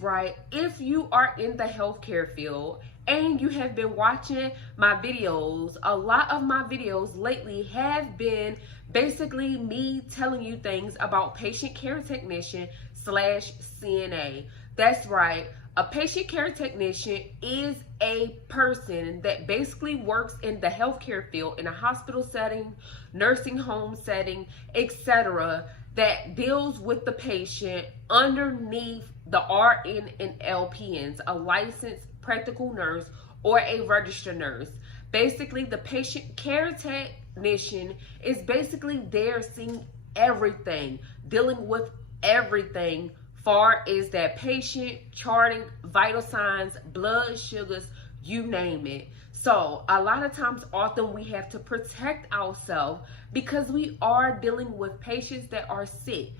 right. If you are in the healthcare field and you have been watching my videos, a lot of my videos lately have been basically me telling you things about patient care technician slash CNA. That's right. A patient care technician is a person that basically works in the healthcare field in a hospital setting, nursing home setting, etc., that deals with the patient underneath the RN and LPNs, a licensed practical nurse or a registered nurse. Basically, the patient care technician is basically there seeing everything, dealing with everything far as that patient, charting vital signs, blood sugars, you name it. So a lot of times, often we have to protect ourselves because we are dealing with patients that are sick.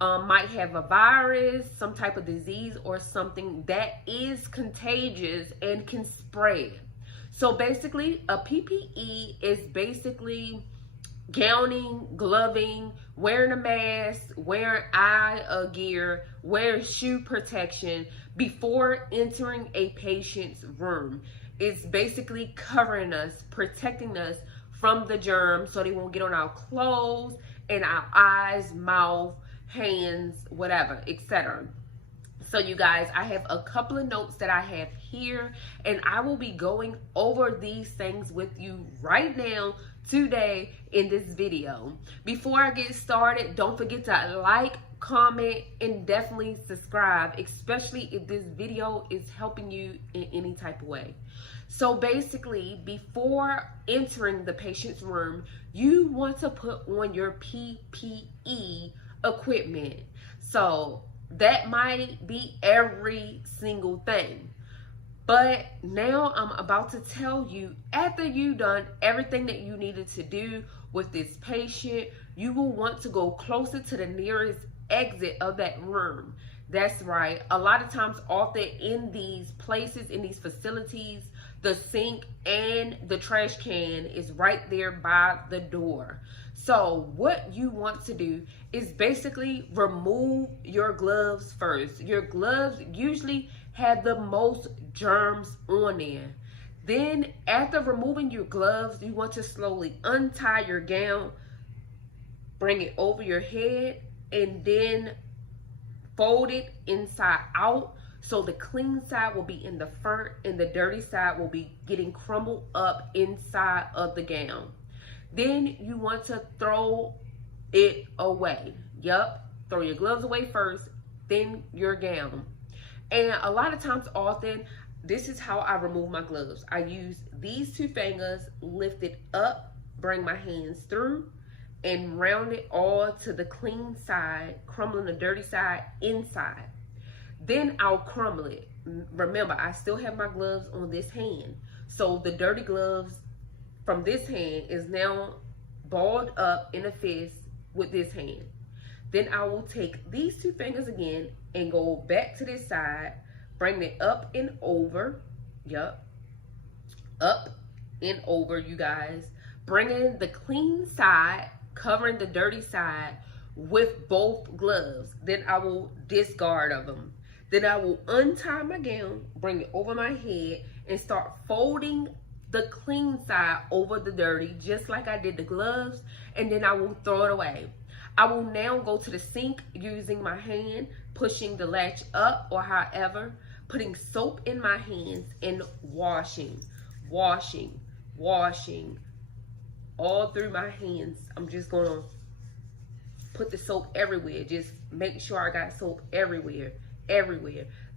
Might have a virus, some type of disease, or something that is contagious and can spread. So basically, a PPE is basically gowning, gloving, wearing a mask, wearing eye gear, wearing shoe protection before entering a patient's room. It's basically covering us, protecting us from the germs so they won't get on our clothes and our eyes, mouth, hands, whatever, etc. So you guys, I have a couple of notes that I have here, and I will be going over these things with you right now today in this video. Before I get started, don't forget to like, comment, and definitely subscribe, especially if this video is helping you in any type of way. So basically, before entering the patient's room, you want to put on your PPE equipment. So that might be every single thing. But now I'm about to tell you, after you've done everything that you needed to do with this patient, you will want to go closer to the nearest exit of that room. That's right. A lot of times, often in these places, in these facilities, the sink and the trash can is right there by the door. So what you want to do is basically remove your gloves first. Your gloves usually have the most germs on there. Then after removing your gloves, you want to slowly untie your gown, bring it over your head, and then fold it inside out. So the clean side will be in the front and the dirty side will be getting crumbled up inside of the gown. Then you want to throw it away. Yup, throw your gloves away first, then your gown. And a lot of times, often, this is how I remove my gloves. I use these two fingers, lift it up, bring my hands through, and round it all to the clean side, crumbling the dirty side inside. Then I'll crumble it. Remember, I still have my gloves on this hand. So the dirty gloves from this hand is now balled up in a fist with this hand. Then I will take these two fingers again and go back to this side, bring it up and over. Yup. Up and over, you guys. Bringing the clean side, covering the dirty side with both gloves. Then I will discard of them. Then I will untie my gown, bring it over my head, and start folding the clean side over the dirty, just like I did the gloves, and then I will throw it away. I will now go to the sink using my hand, pushing the latch up or however, putting soap in my hands and washing all through my hands. I'm just gonna put the soap everywhere. Just make sure I got soap everywhere.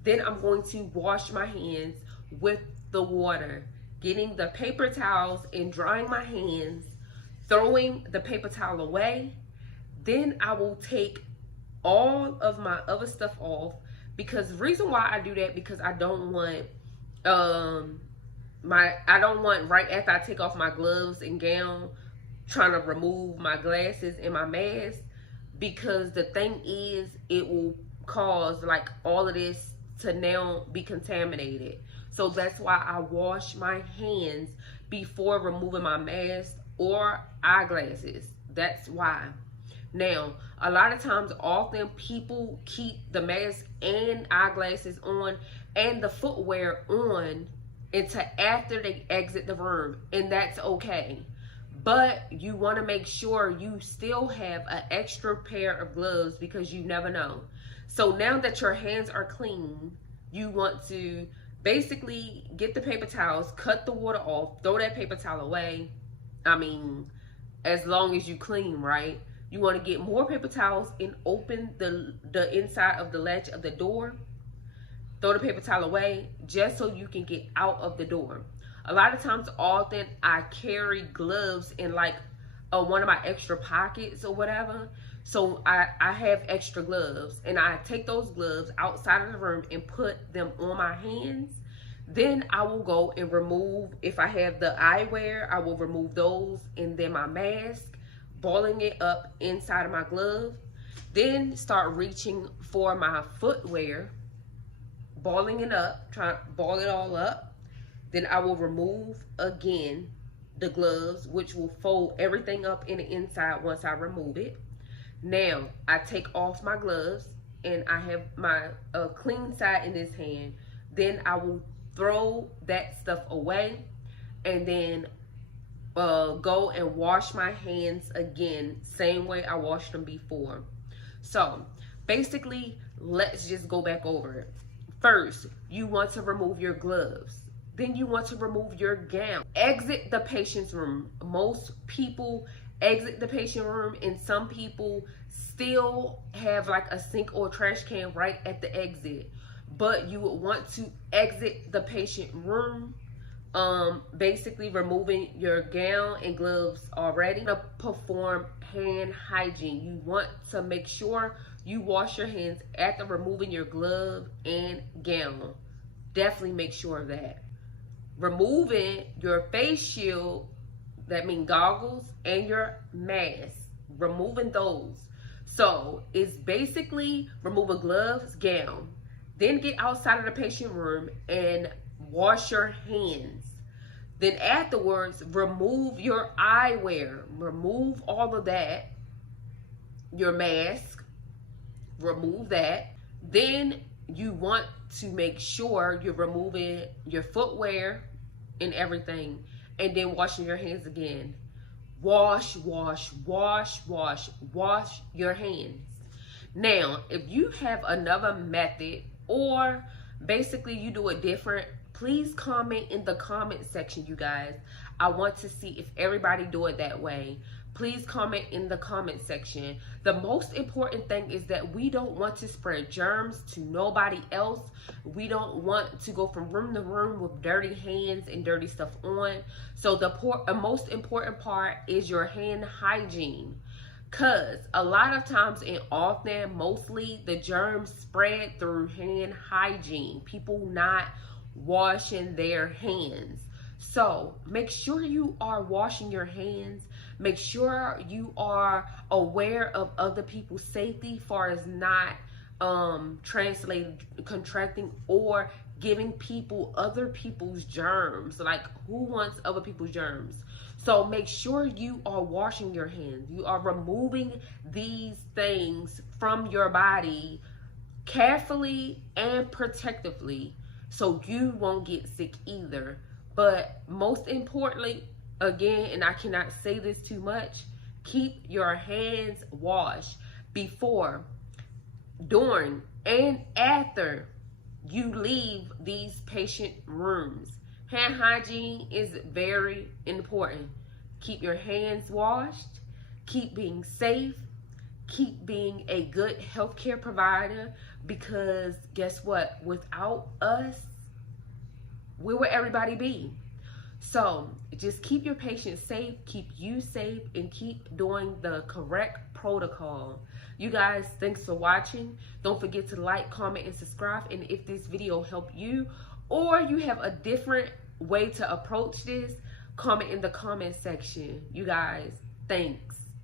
Then I'm going to wash my hands with the water, getting the paper towels and drying my hands, throwing the paper towel away. Then I will take all of my other stuff off, because the reason why I do that, because I don't want right after I take off my gloves and gown, trying to remove my glasses and my mask, because the thing is, it will cause like all of this to now be contaminated. So that's why I wash my hands before removing my mask or eyeglasses. That's why. Now, A lot of times, often people keep the mask and eyeglasses on and the footwear on until after they exit the room, and that's okay. But you want to make sure you still have an extra pair of gloves because you never know. So now that your hands are clean, you want to basically get the paper towels, cut the water off, throw that paper towel away. I mean, as long as you clean, right? You want to get more paper towels and open the inside of the latch of the door. Throw the paper towel away just so you can get out of the door. A lot of times, often, I carry gloves in like one of my extra pockets or whatever. So I have extra gloves, and I take those gloves outside of the room and put them on my hands. Then I will go and remove, if I have the eyewear, I will remove those, and then my mask, balling it up inside of my glove. Then start reaching for my footwear, balling it up, trying to ball it all up. Then I will remove again the gloves, which will fold everything up in the inside once I remove it. Now I take off my gloves and I have my clean side in this hand. Then I will throw that stuff away and then go and wash my hands again, same way I washed them before. So basically, let's just go back over it. First, you want to remove your gloves. Then you want to remove your gown. Exit the patient's room. Most people exit the patient room, and some people still have like a sink or trash can right at the exit. But you would want to exit the patient room, basically removing your gown and gloves already. To perform hand hygiene, you want to make sure you wash your hands after removing your glove and gown. Definitely make sure of that. Removing your face shield, that means goggles, and your mask, removing those. So it's basically removing gloves, gown, then get outside of the patient room and wash your hands. Then afterwards, remove your eyewear, remove all of that, your mask, remove that. Then you want to make sure you're removing your footwear and everything, and then washing your hands again. Wash, wash, wash, wash, wash your hands. Now, if you have another method, or basically you do it different, please comment in the comment section, you guys. I want to see if everybody do it that way. Please comment in the comment section. The most important thing is that we don't want to spread germs to nobody else. We don't want to go from room to room with dirty hands and dirty stuff on. So the most important part is your hand hygiene. Because a lot of times, and often, mostly, the germs spread through hand hygiene. People not washing their hands. So make sure you are washing your hands. Make sure you are aware of other people's safety, far as not contracting or giving people other people's germs. Like, who wants other people's germs? So make sure you are washing your hands. You are removing these things from your body carefully and protectively, so you won't get sick either. But most importantly, again, and I cannot say this too much, keep your hands washed before, during, and after you leave these patient rooms. Hand hygiene is very important. Keep your hands washed, keep being safe, keep being a good healthcare provider, because guess what? Without us, where would everybody be? So just keep your patients safe, keep you safe, and keep doing the correct protocol. You guys, thanks for watching. Don't forget to like, comment, and subscribe. And if this video helped you, or you have a different way to approach this, comment in the comment section. You guys, thanks.